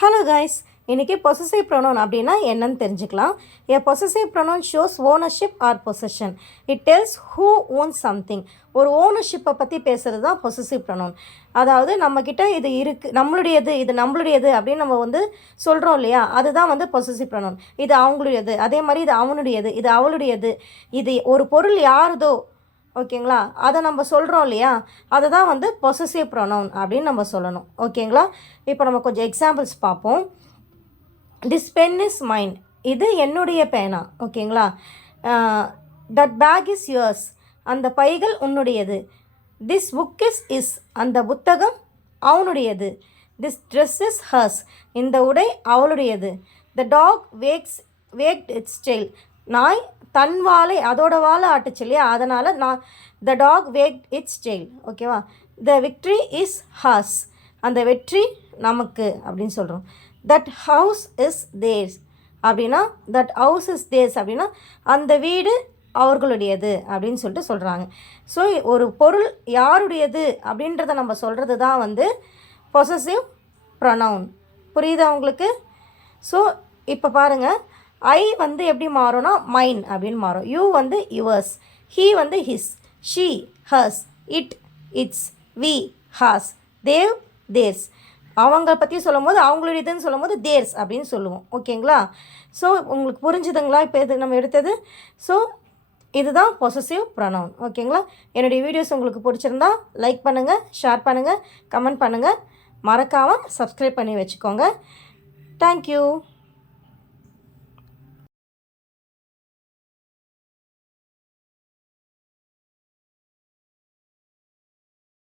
Hello guys, இன்றைக்கி possessive pronoun அப்படின்னா என்னன்னு தெரிஞ்சுக்கலாம். A possessive pronoun shows ownership or possession. It tells who owns something. ஒரு ஓனர்ஷிப்பை பற்றி பேசுகிறது தான் பொசசிவ் ப்ரொனவுன். அதாவது நம்மக்கிட்ட இது இருக்குது, நம்மளுடையது, இது நம்மளுடையது அப்படின்னு நம்ம வந்து சொல்கிறோம் இல்லையா, அதுதான் வந்து பொசசிவ் ப்ரொனவுன். இது அவங்களுடையது, அதே மாதிரி இது அவனுடையது, இது அவளுடையது, இது ஒரு பொருள் யாருதோ, ஓகேங்களா, அதை நம்ம சொல்கிறோம் இல்லையா, அதை தான் வந்து பொசசிவ் ப்ரொனவுன் அப்படின்னு நம்ம சொல்லணும். ஓகேங்களா, இப்போ நம்ம கொஞ்சம் எக்ஸாம்பிள்ஸ் பார்ப்போம். திஸ் பென் இஸ் மைன், இது என்னுடைய பேனா. ஓகேங்களா, தட் பேக் இஸ் யுவர்ஸ், அந்த பைகள் உன்னுடையது. திஸ் புக் இஸ், அந்த புத்தகம் அவனுடையது. திஸ் ட்ரெஸ் இஸ் ஹர்ஸ், இந்த உடை அவளுடையது. த டாக் வேக்ட் இட்ஸ் டெயில், நாய் தன் வாலை, அதோட வாழை ஆட்டுச்சு இல்லையா, அதனால் நான் த டாக் வேக்ட் இட்ஸ் டெயில். ஓகேவா, த விக்ட்ரி இஸ் ஹாஸ், அந்த வெற்றி நமக்கு அப்படின்னு சொல்கிறோம். தட் ஹவுஸ் இஸ் தேர்ஸ் அப்படின்னா, தட் ஹவுஸ் இஸ் தேர்ஸ் அப்படின்னா அந்த வீடு அவர்களுடையது அப்படின்னு சொல்லிட்டு சொல்கிறாங்க. ஸோ ஒரு பொருள் யாருடையது அப்படின்றத நம்ம சொல்கிறது தான் வந்து பொசசிவ் ப்ரொனவுன். புரியுதா உங்களுக்கு? ஸோ இப்போ பாருங்கள், ஐ வந்து எப்படி மாறும்னா மைன் அப்படின்னு மாறும். யூ வந்து யுவர்ஸ், ஹீ வந்து his, she hers, it its, we ours, they theirs. அவங்க பற்றி சொல்லும் போது அவங்களுடையதுன்னு சொல்லும் போது தேர்ஸ் அப்படின்னு சொல்லுவோம். ஓகேங்களா, ஸோ உங்களுக்கு புரிஞ்சுதுங்களா இப்போ இது நம்ம எடுத்தது? ஸோ இதுதான் பொசசிவ் ப்ரொனவுன். ஓகேங்களா, என்னுடைய வீடியோஸ் உங்களுக்கு பிடிச்சிருந்தா லைக் பண்ணுங்கள், ஷேர் பண்ணுங்கள், கமெண்ட் பண்ணுங்கள், மறக்காமல் சப்ஸ்கிரைப் பண்ணி வச்சுக்கோங்க. தேங்க்யூ.